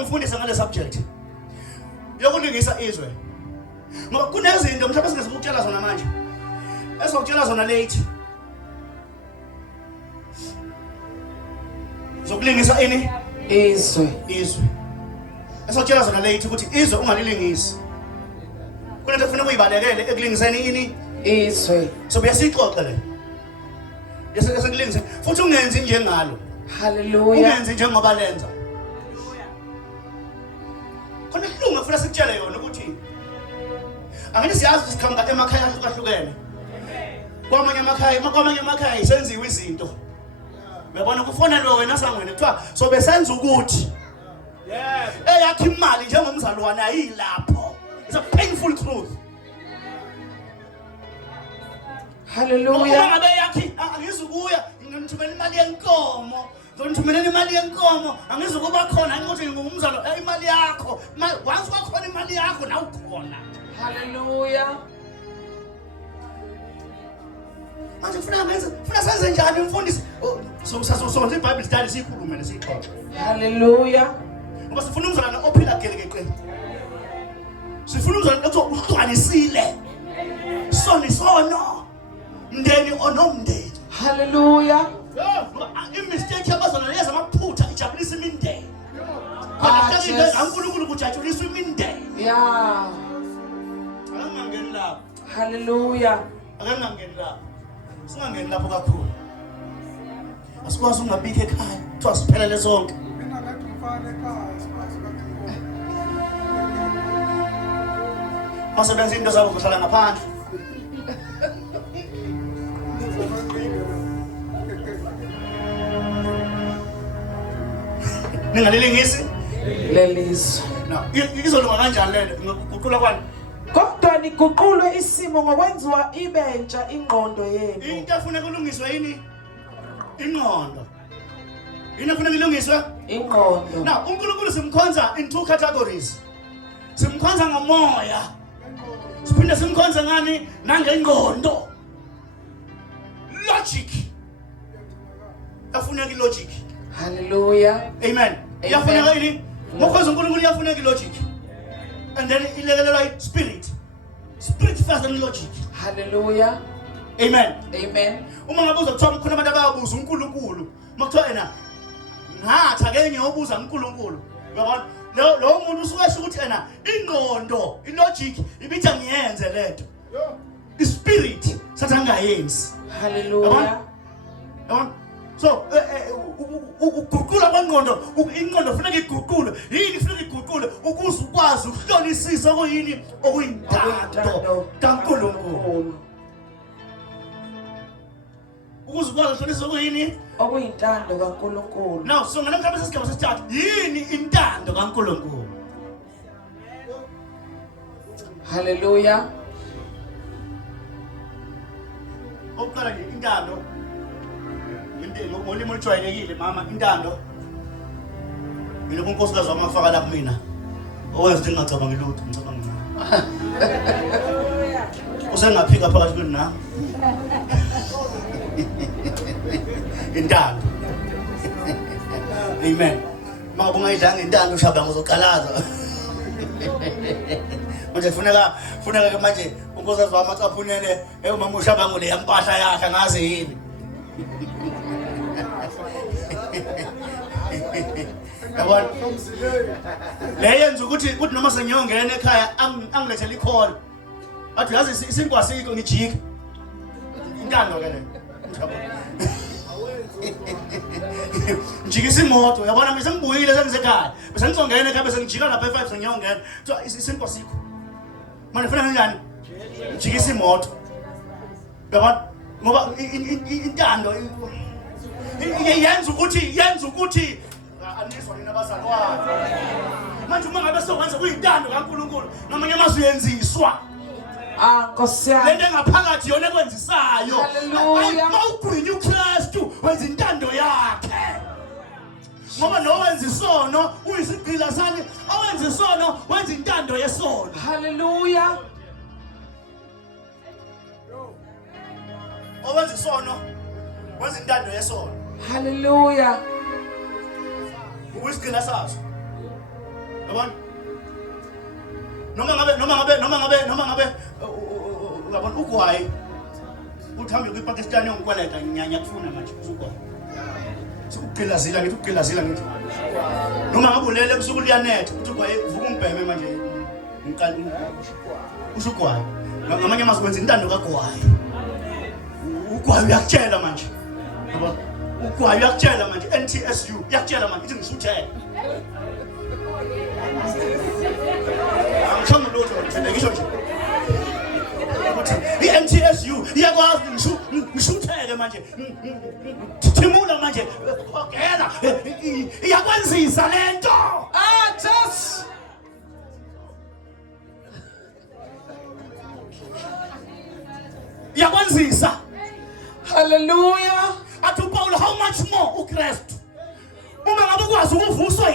ngifundisa ngale subject yokulingisa izwe. Ngoba kunezinto mhlawumbe singeze ukutshela zona manje. Esokutshela zona late. Zokulingisa ini? Izwe. Esokutshela zona late ukuthi izwe ungalilingisi. Kunento ufuna ukuyibalekele ekulingiseni ini? Izwe. So buyasixoxa le. Yesekulingise futhi ungenzi njengalo. Hallelujah. Ungenzi njengoba lenza. Khona kulunga futhi sikutshele yona ukuthi angeke siyazi sikhanga emakhaya ahlukahlukene. Kwamanye amakhaya isenziwe izinto. Uyabona kufonelwe wena sangweni kuthiwa so besenza ukuthi. Yes. Eyakhe imali njengomzalwane ayilapho. It's a painful truth. Hallelujah. Ngabe yakhe angizukuya ngithumela imali yenkomo. Ngithumela imali yenkomo angizukuba khona ukuthi ngumzalo imali yakho. Once wakhona imali yakho na ukhona. Hallelujah. Manje ufuna senze njani umfundisi? So iBible study sikhulume lesixoxa. Hallelujah. Ngoba sifuna umzalwane ophila gelekeqe. Sifuna umzalwane ohlukwanisile. Sono. Mndeni onomndeni. Hallelujah. Imistake yabazalwane leza amaphutha ijabulisa imindeni. Kodwa uNkulunkulu kujatshulisa imindeni. Yeah. Akangangeni lapho. Hallelujah. Akangangeni lapho. Singangeni lapho kakhulu. Asikwazi ungabika ekhaya. Kuthiwa siphelele zonke. Mina ngathi ngifane ekhaya sikwazi kakhulu. Masebenza into zabo kuhlala ngaphandle. Ningalilingisi? Lelizwe. No, izolunga kanjani lento? Ngokuqula kwani? Kodwa niguqulwe isimo ngokwenziwa ibentsha ingqondo yenu. Into efuna kulungiswe yini? Ingqondo. Yini efuna kulungiswe? Ingqondo. Now, uNkulunkulu simkhonza in two categories. Simkhonza ngomoya. Siphinde simkhonza ngani? Nangengqondo. Logic. Afuna logic. Hallelujah. Amen. Iyafuna yini? Ngokukhonza uNkulunkulu iyafuna logic. And then ilekelelwa spirit. Spirit first and logic. Hallelujah. Amen. Amen. Uma ngabuza kuthiwa khona abantu abayabuza uNkulunkulu, makuthiwa ena ngathi ake ngiyobuza uNkulunkulu. Uyabona? Lo muntu usuke esho ukuthi ena ingqondo, ilogic ibithi ngiyenze lento. Ispirit sathi angayenzi. Hallelujah. Yabona? So ukuguqula kwengqondo, ingqondo kufanele iguqule. Yini kufanele iguqule ukuze ukwazi ukuhlolisisa okuyini okuyintando kaNkulunkulu. Ukuze ukwazi ukuhlolisisa okuyini okuyintando kaNkulunkulu. Now so ngena mhlawumbe sesigaba sesithathu yini intando kaNkulunkulu. Hallelujah. Oqala nje intando ngolimi olujwayelekile mama intando mina kunkosikazi wami afaka la kumina owenza ukuthi ngingacabanga lutho ngicabanga ngani usengaphika phakathi kwini na intando. Amen. Maka bungayidlanga intando ushaba ngizocalaza manje funeka manje unkosikazi wami acaphunene mama ushaba ngole yampahla yakhe ngaze yini yabona leyenza ukuthi noma sengiyongena ekhaya angilethele ikhona athi yazi isinkwa sikho ngijika intando ke le njikisa imoto yabona bese ngibuyile sengisekhaya bese ngizongena ekhaya bese ngijika lapha e5 sengiyongena kuthiwa isinkwa sikho manje ufuna kanjani njikisa imoto yabona ngoba intando yenza ukuthi aniswa nina bazalwane manje uma ngabe sokwenza kuyintando kaNkulunkulu ngamanye amazwi yenziswa Nkosi yami. lento engaphakathi yona ekwenzisayo. Hallelujah. Mawugwinye uKristu wenza intando yakhe ngoba nowenza isono uyisigqila sani owenza isono wenza intando yesono. Hallelujah. Owenza isono wenza intando yesono. Hallelujah. Uyisigqila saso Yabona? Noma ngabe uyabona ugwayi uthambe kwiPakistan yongikwaleta nyanya kufuna manje uzugwayi. Ukugqilazila ngithi. Noma ngabe ulele ebusuku liyanetha uthi ugwayi uvuka ungibheme manje ngiqala usugwayi. Ngamanye amazwi wenza intando kagwayi. Ugwayi uyakutshela manje. Yabona? Ugwayi uyakutshela manje NTSU uyakutshela manje ithi ngisuthele. Angishongo lutho ngithanda ngisho nje. I-NTSU iyakwazi ngishutheke manje. Thimula manje. Ogela iyakwenzisa lento. Jesus. Iyakwenzisa. Hallelujah. Athi uPaul how much more uKristu. Uma ngabe ukwazi ukuvuswa